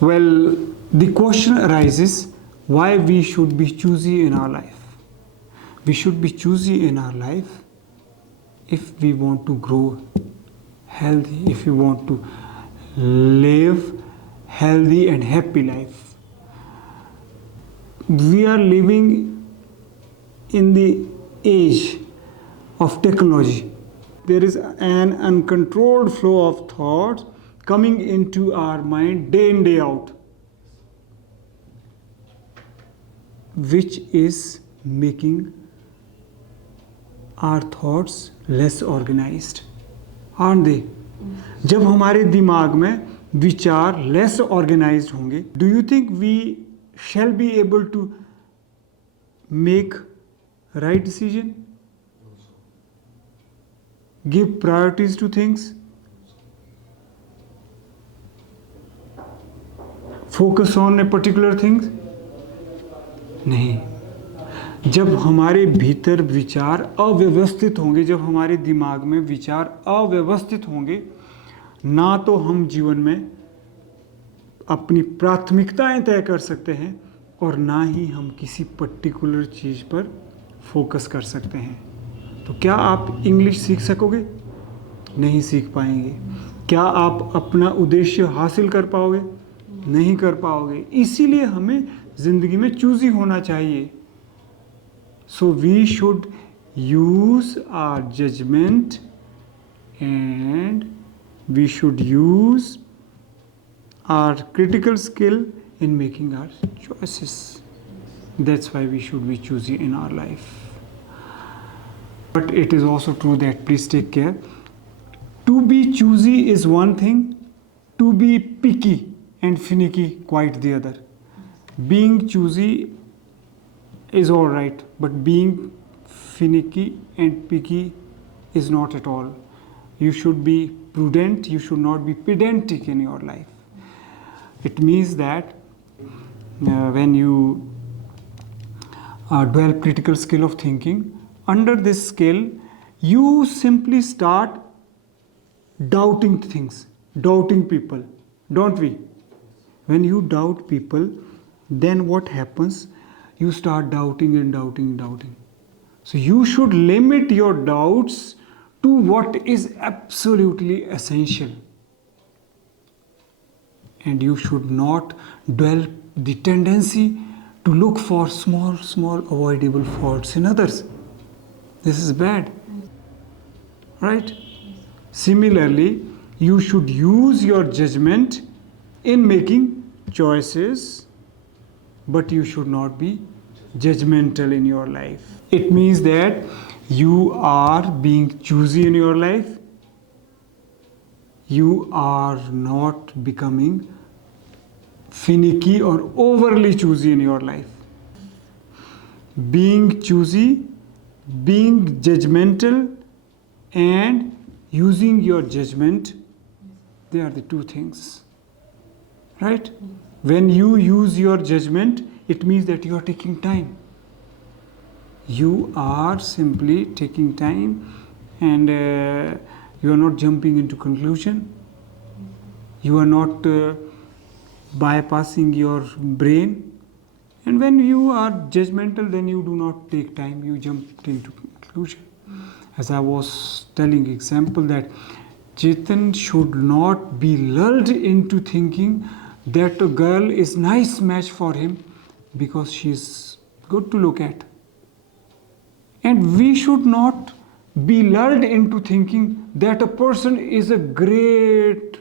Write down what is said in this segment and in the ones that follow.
Well, the question arises why we should be choosy in our life. We should be choosy in our life if we want to grow healthy, if we want to live healthy and happy life. We are living in the age of technology. There is an uncontrolled flow of thoughts coming into our mind day in, day out, which is making our thoughts less organized, aren't they? जब हमारे दिमाग में विचार less organized होंगे, do you think we shall be able to make right decision? Give priorities to things? Focus on a particular things? नहीं। जब हमारे भीतर विचार अव्यवस्थित होंगे, जब हमारे दिमाग में विचार अव्यवस्थित होंगे, ना तो हम जीवन में अपनी प्राथमिकताएं तय कर सकते हैं और ना ही हम किसी पर्टिकुलर चीज़ पर फोकस कर सकते हैं। तो क्या आप इंग्लिश सीख सकोगे? नहीं सीख पाएंगे। क्या आप अपना उद्देश्य हासिल कर पाओगे? नहीं कर पाओगे। इसीलिए हमें ज़िंदगी में चूज़ी होना चाहिए। So we should use our judgment and we should use our critical skill in making our choices. That's why we should be choosy in our life. But it is also true that, please take care, to be choosy is one thing, to be picky and finicky quite the other. Being choosy is all right, but being finicky and picky is not at all. You should be prudent, you should not be pedantic in your life. It means that when you develop critical skill of thinking, under this skill you simply start doubting things, doubting people, don't we? When you doubt people, then what happens? You start doubting and doubting and doubting. So you should limit your doubts to what is absolutely essential, and you should not develop the tendency to look for small avoidable faults in others. This is bad, right? Similarly, you should use your judgment in making choices, but you should not be judgmental in your life. It means that you are being choosy in your life. You are not becoming finicky or overly choosy in your life. Being choosy, being judgmental, and using your judgment, they are the two things, right? When you use your judgment, it means that you are taking time. You are simply taking time, and you are not jumping into conclusion. You are not bypassing your brain. And when you are judgmental, then you do not take time, you jump into conclusion. As I was telling example that Chetan should not be lulled into thinking that a girl is nice match for him because she is good to look at. And we should not be lulled into thinking that a person is a great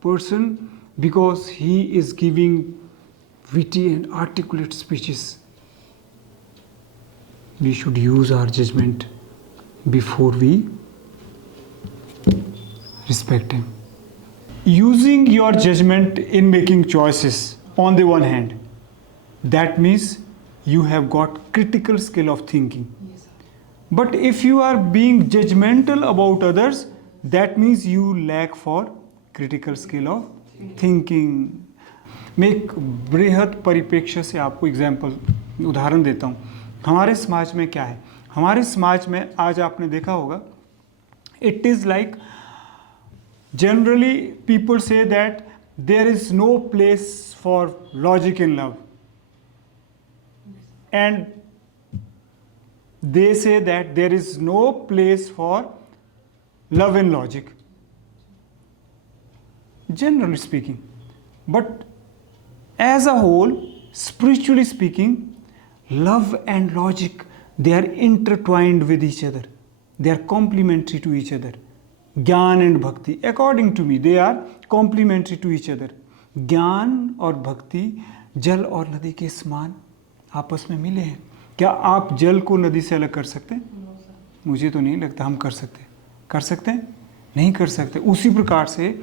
person because he is giving witty and articulate speeches. We should use our judgment before we respect him. Using your judgment in making choices, on the one hand, that means you have got critical skill of thinking. Yes. But if you are being judgmental about others, that means you lack for critical skill of thinking. मैं एक बृहद परिप्रेक्ष्य से आपको उदाहरण देता हूँ। हमारे समाज में क्या है? हमारे समाज में आज आपने देखा होगा, it is like generally people say that there is no place for logic in love. And they say that there is no place for love and logic, generally speaking. But as a whole, spiritually speaking, love and logic, they are intertwined with each other. They are complementary to each other. Gyan and bhakti, according to me, they are complementary to each other. ज्ञान और भक्ति जल और नदी के समान आपस में मिले हैं. क्या आप जल को नदी से अलग कर सकते हैं? मुझे तो नहीं लगता हम कर सकते हैं? नहीं कर सकते. उसी प्रकार से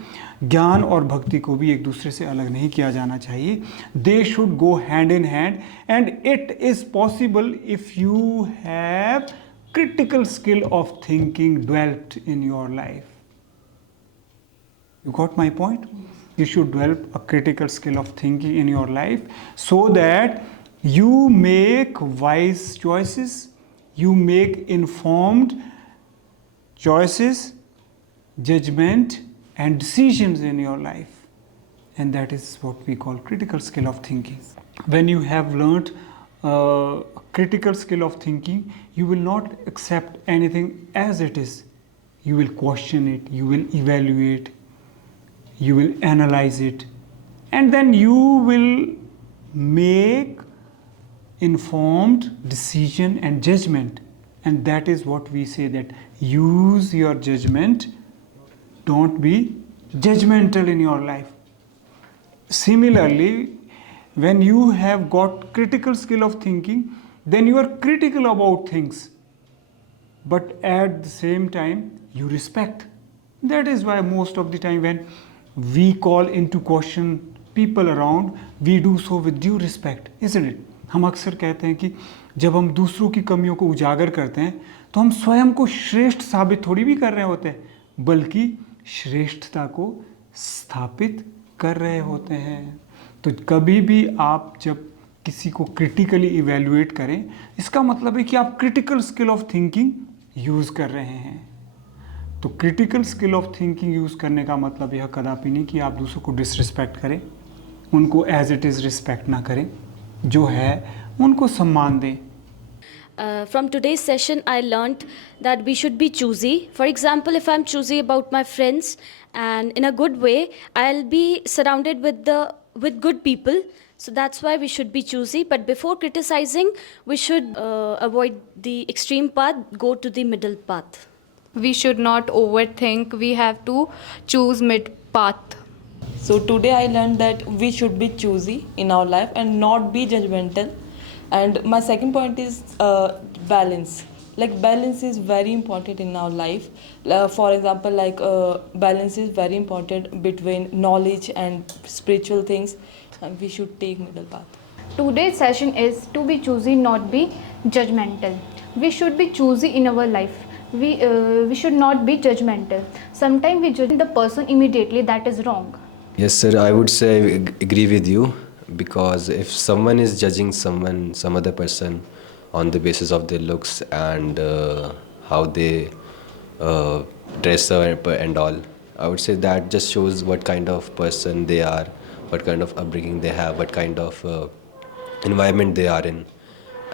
ज्ञान और भक्ति को भी एक दूसरे से अलग नहीं किया जाना चाहिए. They should go hand in hand, and it is possible if you have critical skill of thinking developed in your life. You got my point? You should develop a critical skill of thinking in your life so that you make wise choices, you make informed choices, judgment and decisions in your life. And that is what we call critical skill of thinking. When you have learnt critical skill of thinking, you will not accept anything as it is. You will question it, you will evaluate, you will analyze it, and then you will make informed decision and judgment. And that is what we say, that use your judgment, don't be judgmental in your life. Similarly, when you have got critical skill of thinking, then you are critical about things, but at the same time you respect. That is why most of the time when we call into question people around, we do so with due respect, isn't it? हम अक्सर कहते हैं कि जब हम दूसरों की कमियों को उजागर करते हैं तो हम स्वयं को श्रेष्ठ साबित थोड़ी भी कर रहे होते हैं, बल्कि श्रेष्ठता को स्थापित कर रहे होते हैं. तो कभी भी आप जब किसी को क्रिटिकली इवैल्यूएट करें, इसका मतलब है कि आप critical skill of thinking use कर रहे हैं. तो critical skill of thinking use करने का मतलब यह कदापि नहीं कि आप दूसरों को डिसरिस्पेक्ट करें, उनको एज इट इज़ रिस्पेक्ट ना करें, जो है उनको सम्मान दें. From today's session, I learnt that we should be choosy. For example, if I'm choosy about my friends, and in a good way, I'll be surrounded with good people. So that's why we should be choosy. But before criticizing, we should avoid the extreme path, go to the middle path. We should not overthink. We have to choose mid path. So today I learned that we should be choosy in our life and not be judgmental. And my second point is balance. Like balance is very important in our life. For example, like balance is very important between knowledge and spiritual things. And we should take middle path. Today's session is to be choosy, not be judgmental. We should be choosy in our life. We should not be judgmental. Sometimes we judge the person immediately, that is wrong. Yes, sir, I would say I agree with you, because if someone is judging some other person on the basis of their looks and how they dress and all, I would say that just shows what kind of person they are, what kind of upbringing they have, what kind of environment they are in.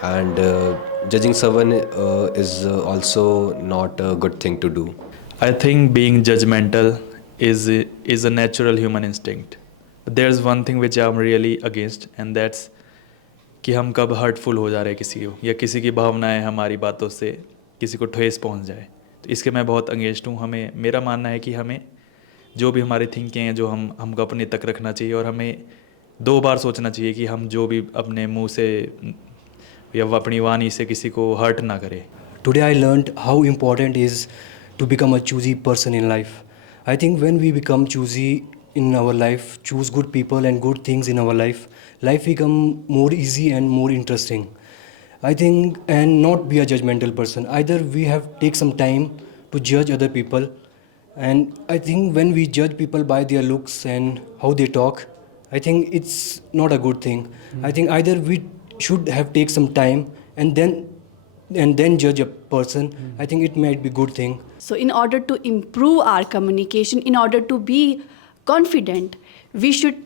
And judging someone is also not a good thing to do. I think being judgmental is a natural human instinct. But there's one thing which I'm really against, and that's कि हम कब hurtful हो जा रहे हैं किसी को, या किसी की भावनाएं हमारी बातों से किसी को ठेस पहुंच जाए. तो इसके मैं बहुत अगेंस्ट हूँ. मेरा मानना है कि हमें जो भी हमारी थिंकिंग है, जो हमको अपने तक रखना चाहिए, और हमें 2 बार सोचना चाहिए कि हम जो भी अपने मुंह से या अपनी वाणी से किसी को हर्ट ना करें. Today I learned how important is to become a choosy person in life. I think when we become choosy in our life, choose good people and good things in our life become more easy and more interesting. I think, and not be a judgmental person. Either we have take some time to judge other people, and I think when we judge people by their looks and how they talk, I think it's not a good thing. I think either we should have take some time and then judge a person. I think it might be good thing. So in order to improve our communication, in order to be confident, we should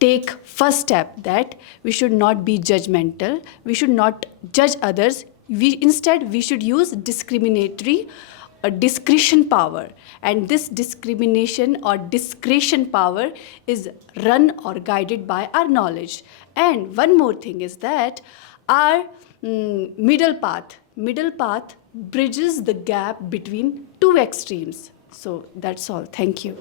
take first step that we should not be judgmental, we should not judge others. Instead we should use discriminatory discretion power, and this discrimination or discretion power is run or guided by our knowledge. And one more thing is that our middle path bridges the gap between two extremes. So that's all. Thank you.